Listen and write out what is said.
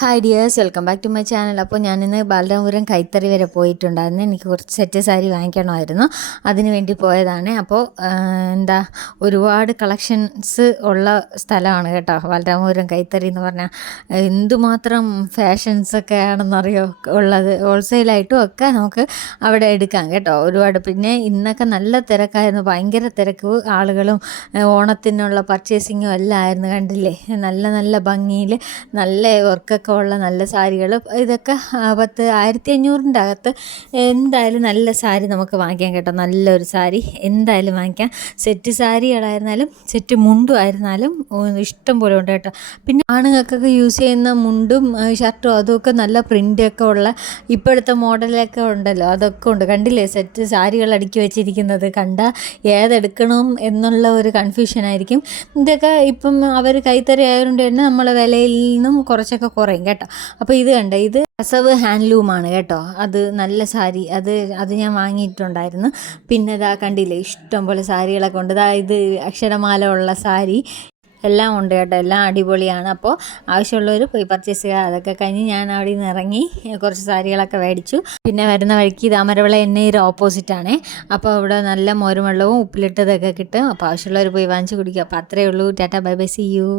Hi dears, welcome back to my channel. അപ്പോൾ ഞാനിന്ന് ബാലരാമപുരം കൈത്തറി വരെ പോയിട്ടുണ്ടായിരുന്നു. എനിക്ക് കുറച്ച് സെറ്റ് സാരി വാങ്ങിക്കണമായിരുന്നു, അതിന് വേണ്ടി പോയതാണ്. അപ്പോൾ ഒരുപാട് കളക്ഷൻസ് ഉള്ള സ്ഥലമാണ് കേട്ടോ ബാലരാമപുരം കൈത്തറി എന്ന് പറഞ്ഞാൽ. എന്തുമാത്രം ഫാഷൻസൊക്കെ ആണെന്നറിയോ ഉള്ളത്. ഹോൾസെയിലായിട്ടും ഒക്കെ നമുക്ക് അവിടെ എടുക്കാം കേട്ടോ, ഒരുപാട്. പിന്നെ ഇന്നൊക്കെ നല്ല തിരക്കായിരുന്നു, ഭയങ്കര തിരക്ക്. ആളുകളും ഓണത്തിനുള്ള പർച്ചേസിങ്ങും എല്ലാം ആയിരുന്നു. കണ്ടില്ലേ, നല്ല നല്ല ഭംഗിയിൽ നല്ല വർക്കൊക്കെ ഉള്ള നല്ല സാരികൾ. ഇതൊക്കെ 1500 അകത്ത് എന്തായാലും നല്ല സാരി നമുക്ക് വാങ്ങിക്കാം കേട്ടോ. നല്ലൊരു സാരി എന്തായാലും വാങ്ങിക്കാം. സെറ്റ് സാരികളായിരുന്നാലും സെറ്റ് മുണ്ടും ആയിരുന്നാലും ഇഷ്ടം പോലെ ഉണ്ട് കേട്ടോ. പിന്നെ ആണുങ്ങൾക്കൊക്കെ യൂസ് ചെയ്യുന്ന മുണ്ടും ഷർട്ടും അതുമൊക്കെ നല്ല പ്രിൻ്റൊക്കെ ഉള്ള ഇപ്പോഴത്തെ മോഡലൊക്കെ ഉണ്ടല്ലോ, അതൊക്കെ ഉണ്ട്. കണ്ടില്ലേ സെറ്റ് സാരികൾ അടുക്കി വെച്ചിരിക്കുന്നത്? കണ്ടാൽ ഏതെടുക്കണം എന്നുള്ള ഒരു കൺഫ്യൂഷനായിരിക്കും. ഇതൊക്കെ ഇപ്പം അവർ കൈത്തറി ആയതുകൊണ്ട് തന്നെ നമ്മളെ വിലയിൽ നിന്നും കുറച്ചൊക്കെ കുറയും കേട്ടോ. അപ്പോൾ ഇത് കണ്ട, ഇത് കസവ് ഹാൻഡ്ലൂമാണ് കേട്ടോ. അത് നല്ല സാരി, അത് ഞാൻ വാങ്ങിയിട്ടുണ്ടായിരുന്നു. പിന്നെ ഇതാ കണ്ടില്ലേ, ഇഷ്ടം പോലെ സാരികളൊക്കെ ഉണ്ട്. ഇത് അക്ഷരമാല ഉള്ള സാരി എല്ലാം ഉണ്ട് കേട്ടോ, എല്ലാം അടിപൊളിയാണ്. അപ്പോൾ ആവശ്യമുള്ളവർ പോയി പർച്ചേസ് ചെയ്യുക. അതൊക്കെ കഴിഞ്ഞ് ഞാൻ അവിടെ നിന്ന് ഇറങ്ങി കുറച്ച് സാരികളൊക്കെ മേടിച്ചു. പിന്നെ വരുന്ന വഴിക്ക് താമരവിള എണ്ണയുടെ ഓപ്പോസിറ്റാണേ. അപ്പോൾ അവിടെ നല്ല മോരും വെള്ളവും ഉപ്പിലിട്ടതൊക്കെ കിട്ടും. അപ്പോൾ ആവശ്യമുള്ളവർ പോയി വാങ്ങിച്ച് കുടിക്കുക. അപ്പോൾ അത്രയേ ഉള്ളൂ. Tata, bye bye, see U.